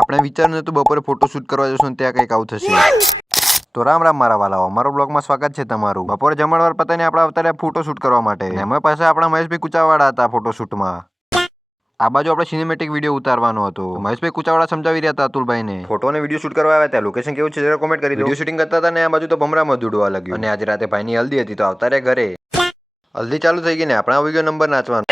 આપણે વિચાર્યું નતું બપોરે ફોટોશૂટ કરવા જશું ત્યાં કંઈક આવું થશે. તો રામ રામ મારા વાલાઓ, અમારો બ્લોગમાં સ્વાગત છે તમારું. બપોરે જમણવાર પતાઈને આપણે આવતા ફોટોશૂટ કરવા માટે. એમાં પાસે આપણા મહેશભાઈ કુચાવાડા હતા ફોટોશૂટમાં. આ બાજુ આપણે સિનેમેટિક વિડીયો ઉતારવાનો હતો. મહેશભાઈ કુચાવાડા સમજાવી રહ્યા હતા અતુલભાઈને. ફોટો અને વિડીયો શૂટ કરવા આવ્યા હતા. લોકેશન કેવું છે જરા કોમેન્ટ કરી દો. વિડીયો શૂટિંગ કરતા હતા ને આ બાજુ તો ભમરામાં દૂડવા લાગ્યું. અને આજે રાતે ભાઈની હલ્દી હતી તો આવતા રહ્યા ઘરે. હલ્દી ચાલુ થઈ ગઈ ને આપણે આવી ગયો નંબર નાચવાનો.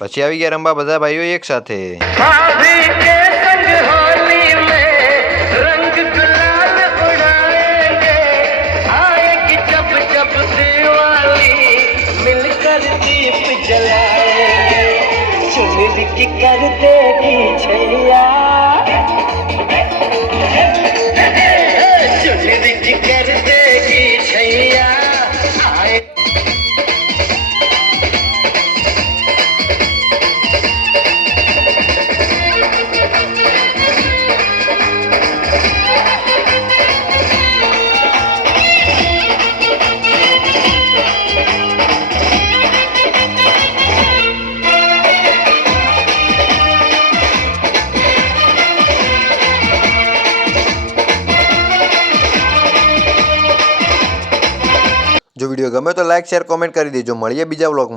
પછી આવી ગયા રંબા બધા ભાઈઓ એક સાથે. જો વિડીયો ગમે તો લાઈક શેર કોમેન્ટ કરી દેજો. મળીએ બીજા વ્લોગમાં.